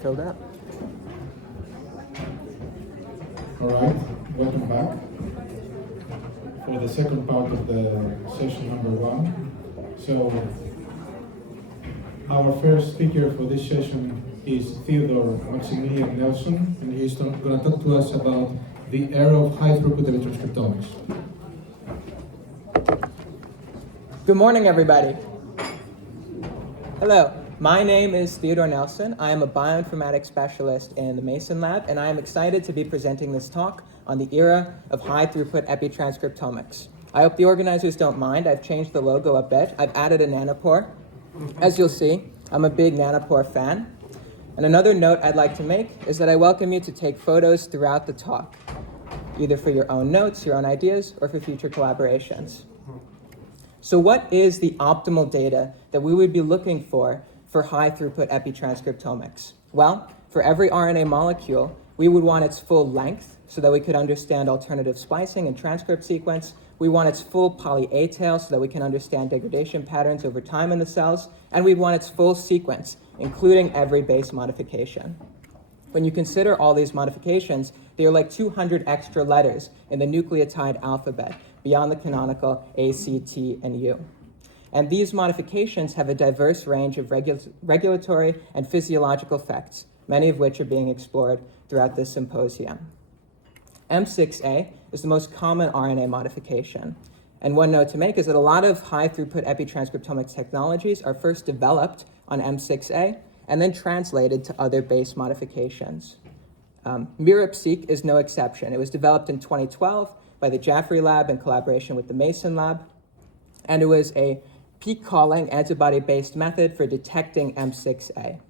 filled up. All right, welcome back for the second part of the session number 1. So, our first speaker for this session is Theodore Maximilian Nelson, and he's going to talk to us about the era of high-throughput epitranscriptomics. Good morning, everybody. Hello, my name is Theodore Nelson. I am a bioinformatics specialist in the Mason Lab, and I am excited to be presenting this talk on the era of high-throughput epitranscriptomics. I hope the organizers don't mind. I've changed the logo a bit. I've added a nanopore. As you'll see, I'm a big nanopore fan. And another note I'd like to make is that I welcome you to take photos throughout the talk, either for your own notes, your own ideas, or for future collaborations. So what is the optimal data that we would be looking for high-throughput epitranscriptomics? Well, for every RNA molecule, we would want its full length so that we could understand alternative splicing and transcript sequence. We want its full polyA tail so that we can understand degradation patterns over time in the cells. And we want its full sequence, including every base modification. When you consider all these modifications, they are like 200 extra letters in the nucleotide alphabet beyond the canonical A, C, T, and U. And these modifications have a diverse range of regulatory and physiological effects, many of which are being explored throughout this symposium. M6A is the most common RNA modification. And one note to make is that a lot of high-throughput epitranscriptomics technologies are first developed on M6A and then translated to other base modifications. MIRAP-seq is no exception. It was developed in 2012 by the Jaffrey Lab in collaboration with the Mason Lab, and it was a peak-calling antibody-based method for detecting M6A.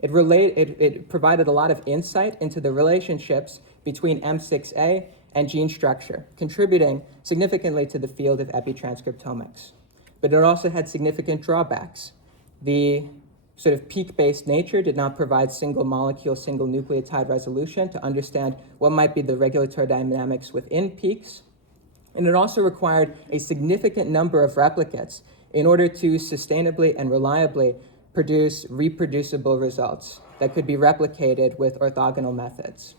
It provided a lot of insight into the relationships between M6A and gene structure, contributing significantly to the field of epitranscriptomics. But it also had significant drawbacks. The sort of peak-based nature did not provide single molecule, single nucleotide resolution to understand what might be the regulatory dynamics within peaks. And it also required a significant number of replicates in order to sustainably and reliably produce reproducible results that could be replicated with orthogonal methods.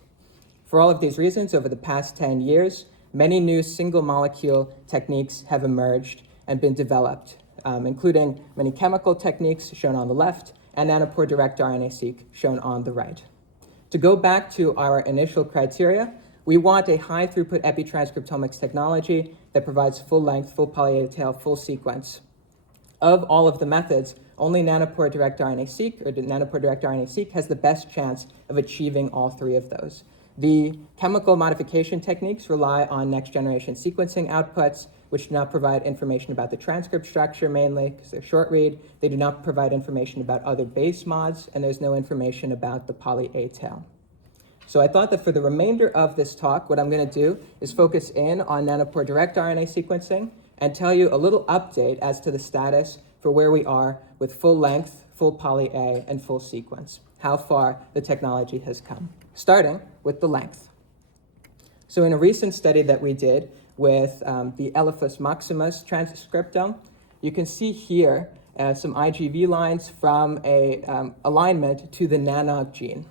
For all of these reasons, over the past 10 years, many new single molecule techniques have emerged and been developed, including many chemical techniques shown on the left and nanopore Direct-RNA-seq shown on the right. To go back to our initial criteria, we want a high-throughput epitranscriptomics technology that provides full length, full polyA tail, full sequence. Of all of the methods, only nanopore Direct-RNA-seq or nanopore Direct-RNA-seq has the best chance of achieving all three of those. The chemical modification techniques rely on next-generation sequencing outputs, which do not provide information about the transcript structure mainly, because they're short read. They do not provide information about other base mods, and there's no information about the polyA tail. So I thought that for the remainder of this talk, what I'm going to do is focus in on nanopore Direct-RNA sequencing and tell you a little update as to the status for where we are with full length, full polyA, and full sequence, how far the technology has come. Starting with the length. So in a recent study that we did with the Elephas maximus transcriptome, you can see here some IGV lines from a alignment to the nanog gene.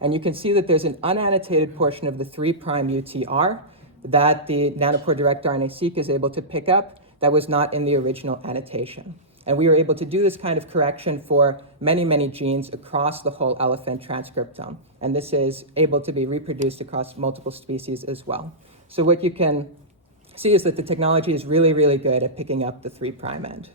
And you can see that there's an unannotated portion of the 3' UTR that the nanopore Direct-RNA-seq is able to pick up that was not in the original annotation. And we were able to do this kind of correction for many, many genes across the whole elephant transcriptome. And this is able to be reproduced across multiple species as well. So what you can see is that the technology is really, really good at picking up the 3' end.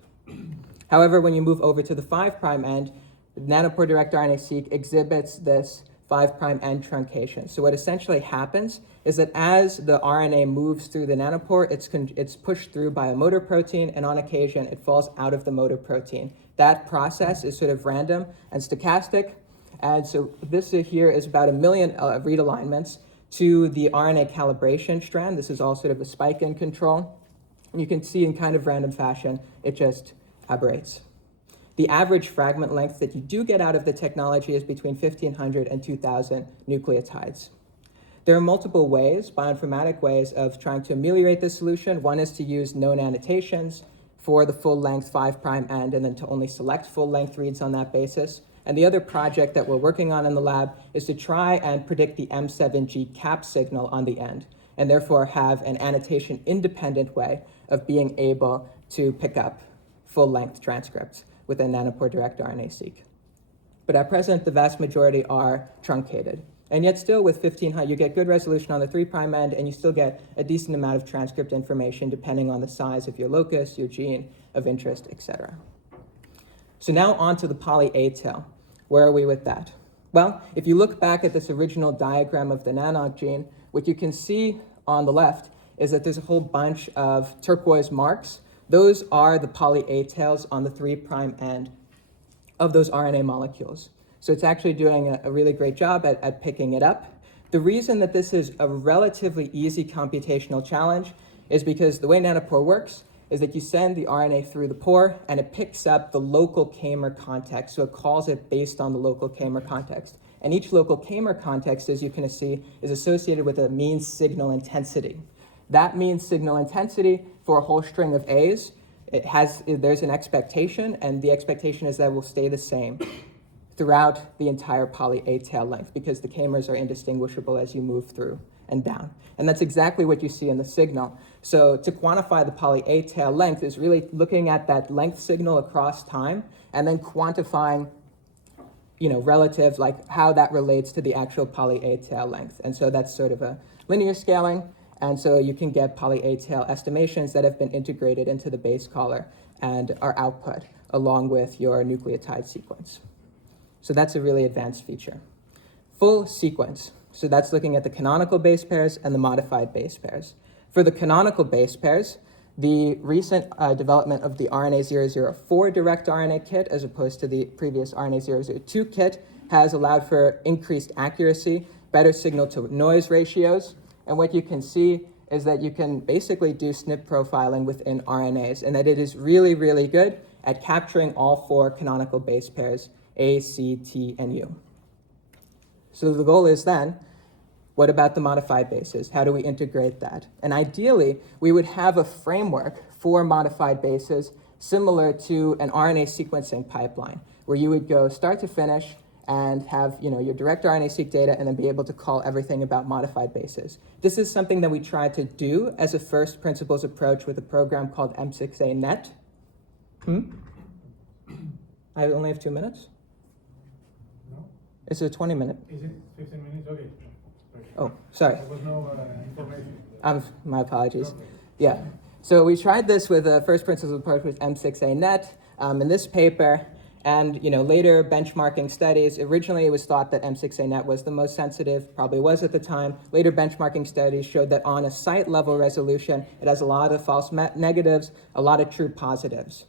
However, when you move over to the 5' end, the nanopore Direct-RNA-seq exhibits this 5' end truncation. So what essentially happens is that as the RNA moves through the nanopore, it's pushed through by a motor protein, and on occasion, it falls out of the motor protein. That process is sort of random and stochastic, and so this here is about 1 million read alignments to the RNA calibration strand. This is all sort of a spike in control, and you can see in kind of random fashion, it just aberrates. The average fragment length that you do get out of the technology is between 1,500 and 2,000 nucleotides. There are multiple ways, bioinformatic ways, of trying to ameliorate this solution. One is to use known annotations for the full-length 5' end and then to only select full-length reads on that basis. And the other project that we're working on in the lab is to try and predict the M7G cap signal on the end, and therefore have an annotation-independent way of being able to pick up full-length transcripts with a nanopore Direct-RNA-seq. But at present, the vast majority are truncated. And yet still with 1500, you get good resolution on the 3' end, and you still get a decent amount of transcript information depending on the size of your locus, your gene of interest, etc. So now on to the polyA tail. Where are we with that? Well, if you look back at this original diagram of the nanog gene, what you can see on the left is that there's a whole bunch of turquoise marks. Those are the polyA tails on the 3' end of those RNA molecules. So it's actually doing a really great job at picking it up. The reason that this is a relatively easy computational challenge is because the way nanopore works is that you send the RNA through the pore and it picks up the local Kamer context. So it calls it based on the local Kamer context. And each local Kamer context, as you can see, is associated with a mean signal intensity. That mean signal intensity for a whole string of A's, there's an expectation, and the expectation is that it will stay the same throughout the entire polyA tail length because the Kamers are indistinguishable as you move through and down. And that's exactly what you see in the signal. So to quantify the polyA tail length is really looking at that length signal across time and then quantifying, relative, like how that relates to the actual polyA tail length. And so that's sort of a linear scaling. And so you can get polyA tail estimations that have been integrated into the base caller and are output along with your nucleotide sequence. So that's a really advanced feature. Full sequence. So that's looking at the canonical base pairs and the modified base pairs. For the canonical base pairs, the recent development of the RNA-004 Direct-RNA kit, as opposed to the previous RNA-002 kit, has allowed for increased accuracy, better signal-to-noise ratios, and what you can see is that you can basically do SNP profiling within RNAs, and that it is really, really good at capturing all 4 canonical base pairs, A, C, T, and U. So the goal is then, what about the modified bases? How do we integrate that? And ideally, we would have a framework for modified bases similar to an RNA sequencing pipeline, where you would go start to finish and have your Direct-RNA-seq data and then be able to call everything about modified bases. This is something that we tried to do as a first principles approach with a program called M6A Net. I only have 2 minutes? No. It's a 20-minute. Is it 15 minutes? Okay. Oh, sorry. There was no information. My apologies. Okay. Yeah. So we tried this with a first principles approach with M6A Net in this paper. And later benchmarking studies, originally it was thought that M6A Net was the most sensitive, probably was at the time. Later benchmarking studies showed that on a site level resolution, it has a lot of false negatives, a lot of true positives.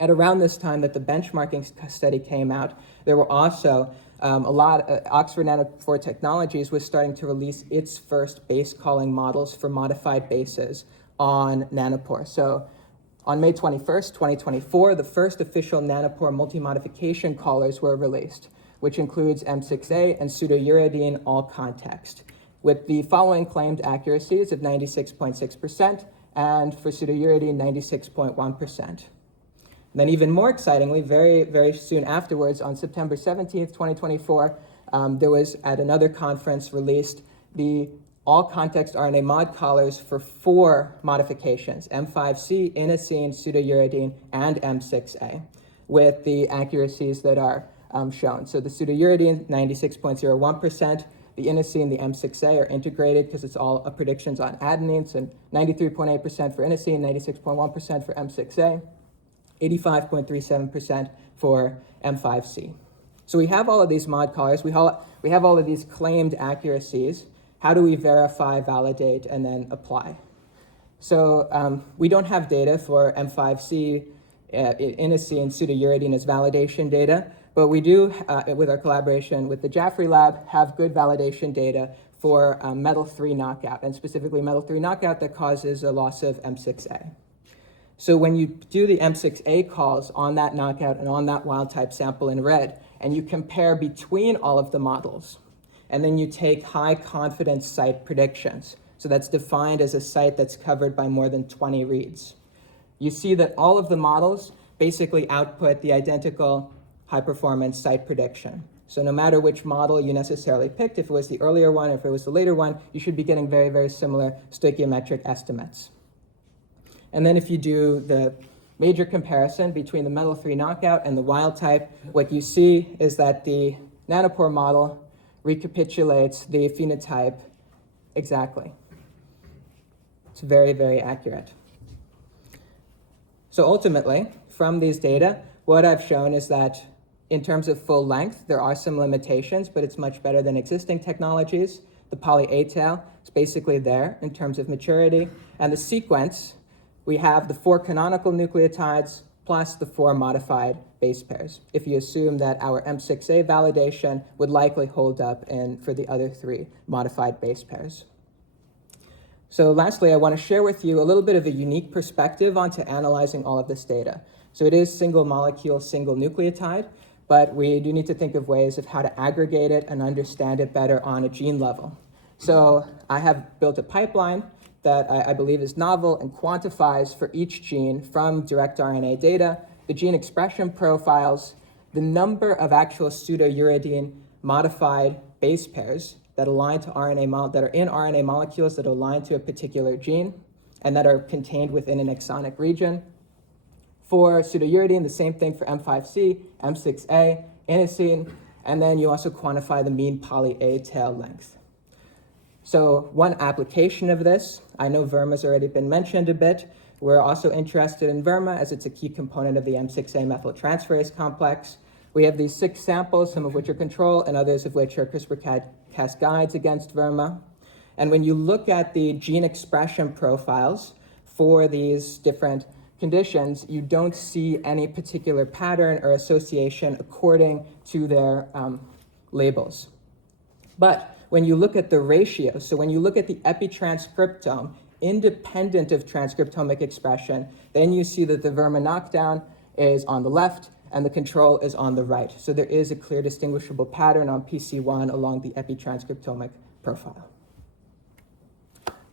At around this time that the benchmarking study came out, there were also Oxford Nanopore Technologies was starting to release its first base calling models for modified bases on Nanopore. So on May 21st, 2024, the first official Nanopore multi-modification callers were released, which includes M6A and pseudouridine all context, with the following claimed accuracies of 96.6% and for pseudouridine 96.1%. Then even more excitingly, very, very soon afterwards, on September 17th, 2024, there was at another conference released the all-context RNA mod callers for 4 modifications, M5C, inosine, pseudouridine, and M6A, with the accuracies that are shown. So the pseudouridine, 96.01%, the inosine, the M6A are integrated because it's all predictions on adenines, and 93.8% for inosine, 96.1% for M6A, 85.37% for M5C. So we have all of these mod callers, we have all of these claimed accuracies. How do we verify, validate, and then apply? So we don't have data for M5C, inosine, pseudouridine as validation data, but we do, with our collaboration with the Jaffrey Lab, have good validation data for metal 3 knockout, and specifically metal 3 knockout that causes a loss of M6A. So when you do the M6A calls on that knockout and on that wild type sample in red, and you compare between all of the models, and then you take high confidence site predictions. So that's defined as a site that's covered by more than 20 reads. You see that all of the models basically output the identical high-performance site prediction. So no matter which model you necessarily picked, if it was the earlier one, if it was the later one, you should be getting very, very similar stoichiometric estimates. And then if you do the major comparison between the metal-3 knockout and the wild type, what you see is that the nanopore model recapitulates the phenotype exactly. It's very, very accurate. So ultimately, from these data, what I've shown is that in terms of full length, there are some limitations, but it's much better than existing technologies. The polyA tail is basically there in terms of maturity. And the sequence, we have the 4 canonical nucleotides plus the 4 modified base pairs, if you assume that our M6A validation would likely hold up for the other 3 modified base pairs. So lastly, I want to share with you a little bit of a unique perspective onto analyzing all of this data. So it is single molecule, single nucleotide, but we do need to think of ways of how to aggregate it and understand it better on a gene level. So I have built a pipeline that I believe is novel and quantifies for each gene from Direct-RNA data, the gene expression profiles, the number of actual pseudouridine modified base pairs that align to that are in RNA molecules that align to a particular gene and that are contained within an exonic region. For pseudouridine, the same thing for M5C, M6A, inosine, and then you also quantify the mean polyA tail length. So one application of this, I know VERMA's already been mentioned a bit. We're also interested in VERMA as it's a key component of the M6A methyltransferase complex. We have these 6 samples, some of which are control and others of which are CRISPR-Cas guides against VERMA. And when you look at the gene expression profiles for these different conditions, you don't see any particular pattern or association according to their labels. But when you look at the ratio, so when you look at the epitranscriptome, independent of transcriptomic expression, then you see that the VERMA knockdown is on the left and the control is on the right. So there is a clear distinguishable pattern on PC1 along the epitranscriptomic profile.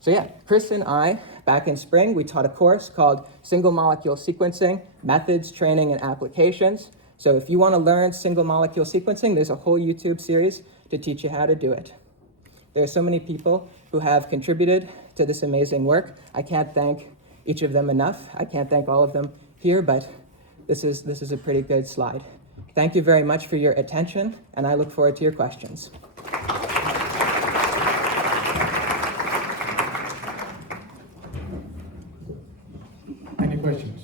So yeah, Chris and I, back in spring, we taught a course called Single Molecule Sequencing, Methods, Training, and Applications. So if you want to learn single molecule sequencing, there's a whole YouTube series to teach you how to do it. There are so many people who have contributed to this amazing work. I can't thank each of them enough. I can't thank all of them here, but this is a pretty good slide. Thank you very much for your attention, and I look forward to your questions. Any questions?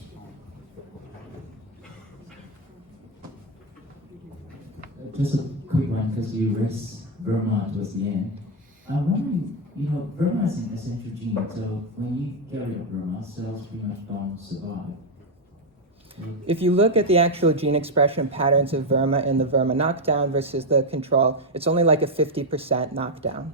Just a quick one, because you raised VERMA towards the end. I'm wondering, VERMA is an essential gene, so when you get rid of VERMA, cells pretty much don't survive. If you look at the actual gene expression patterns of VERMA in the VERMA knockdown versus the control, it's only like a 50% knockdown.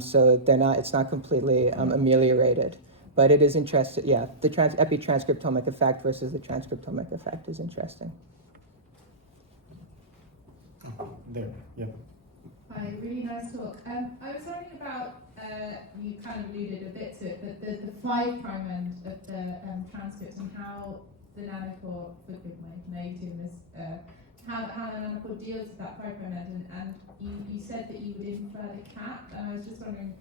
So it's not completely ameliorated. But it is interesting, yeah, the epitranscriptomic effect versus the transcriptomic effect is interesting. There, yeah. Hi, really nice talk. I was wondering about, you kind of alluded a bit to it, but the 5' end of the transcript and how the nanopore, forgive my native in this, how the nanopore deals with that 5' end, and you said that you would infer the cap, and I was just wondering,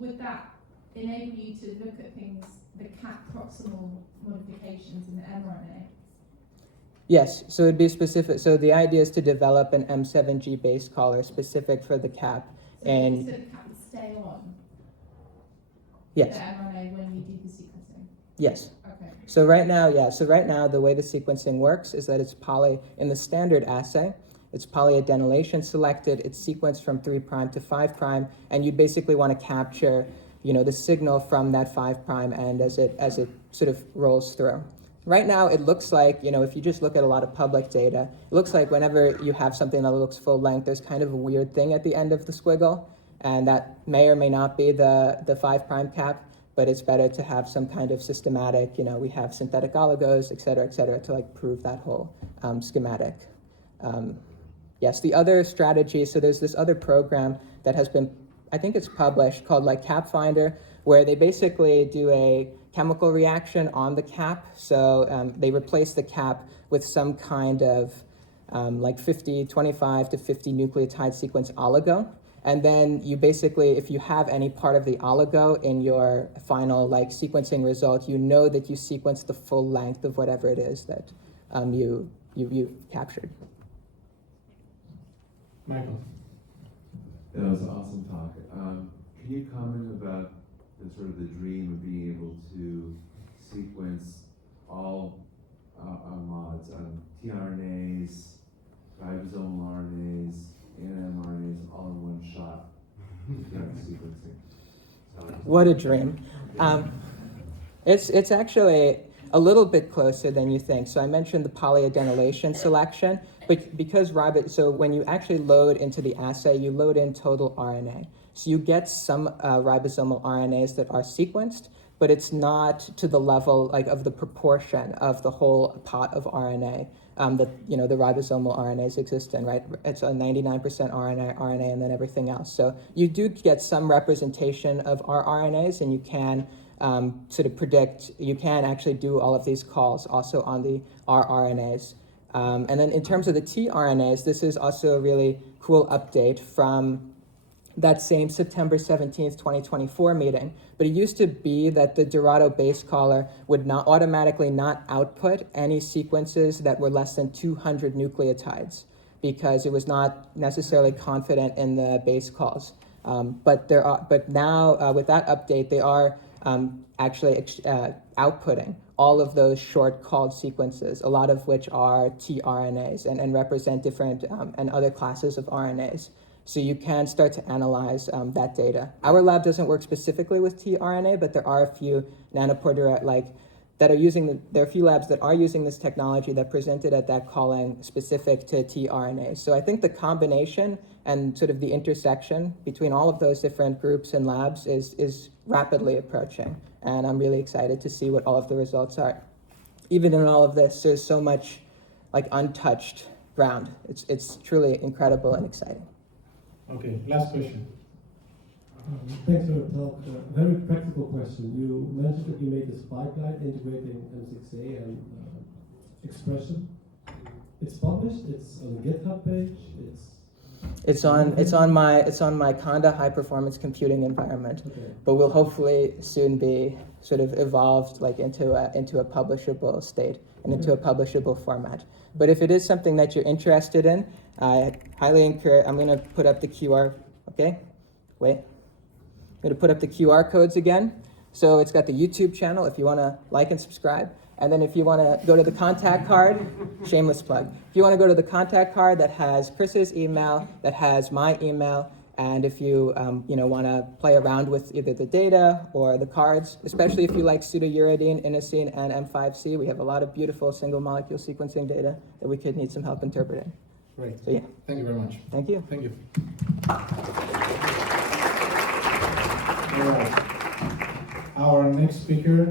would that enable you to look at things, the cap proximal modifications in the mRNA? Yes, so it'd be specific. So the idea is to develop an M7G base caller specific for the cap. So and the cap would stay on yes. the mRNA when you do the sequencing? Yes. Okay. So right now, the way the sequencing works is that it's in the standard assay, it's polyadenylation selected, it's sequenced from 3' to 5', and you basically want to capture, the signal from that 5' end as it sort of rolls through. Right now, it looks like, if you just look at a lot of public data, it looks like whenever you have something that looks full length, there's kind of a weird thing at the end of the squiggle, and that may or may not be the 5' cap, but it's better to have some kind of systematic, we have synthetic oligos, et cetera, to prove that whole schematic. Yes, the other strategy, so there's this other program that has been, I think it's published, called CapFinder, where they basically do a chemical reaction on the cap. So they replace the cap with some kind of like 25 to 50 nucleotide sequence oligo. And then you basically, if you have any part of the oligo in your final like sequencing result, you know that you sequenced the full length of whatever it is that you captured. Michael. That was an awesome talk. Can you comment about the sort of the dream of being able to sequence all mods, tRNAs, ribosomal RNAs, mRNAs, all in one shot? Sequencing. What a dream. It's actually a little bit closer than you think. So I mentioned the polyadenylation selection, but because so when you actually load into the assay, you load in total RNA. So you get some ribosomal RNAs that are sequenced, but it's not to the level like of the proportion of the whole pot of RNA that the ribosomal RNAs exist in, right? It's a 99% RNA and then everything else. So you do get some representation of our RNAs, and you can sort of predict, you can actually do all of these calls also on the rRNAs. And then in terms of the tRNAs, this is also a really cool update from that same September 17th, 2024 meeting. But it used to be that the Dorado base caller would not automatically not output any sequences that were less than 200 nucleotides because it was not necessarily confident in the base calls. But now with that update, they are actually outputting all of those short called sequences, a lot of which are tRNAs and represent different and other classes of RNAs. So you can start to analyze that data. Our lab doesn't work specifically with tRNA, but there are a few nanopore there are a few labs that are using this technology that presented at that calling specific to tRNA. So I think the combination and sort of the intersection between all of those different groups and labs is rapidly approaching. And I'm really excited to see what all of the results are. Even in all of this, there's so much like untouched ground. It's truly incredible and exciting. Okay, last question. Thanks for the talk. Very practical question. You mentioned that you made this pipeline integrating M6A and expression. It's published. It's on a GitHub page. It's on my Conda high performance computing environment, Okay. but will hopefully soon be sort of evolved like into a publishable state and into a publishable format. But if it is something that you're interested in, I highly encourage. I'm going to put up the QR. Okay, wait. I'm going to put up the QR codes again. So it's got the YouTube channel if you want to like and subscribe. And then if you want to go to the contact card, shameless plug. If you want to go to the contact card that has Chris's email, that has my email, and if you want to play around with either the data or the cards, especially if you like pseudouridine, inosine, and M5C, we have a lot of beautiful single molecule sequencing data that we could need some help interpreting. Great. So yeah, Thank you very much. thank you. Thank you. All right. Our next speaker,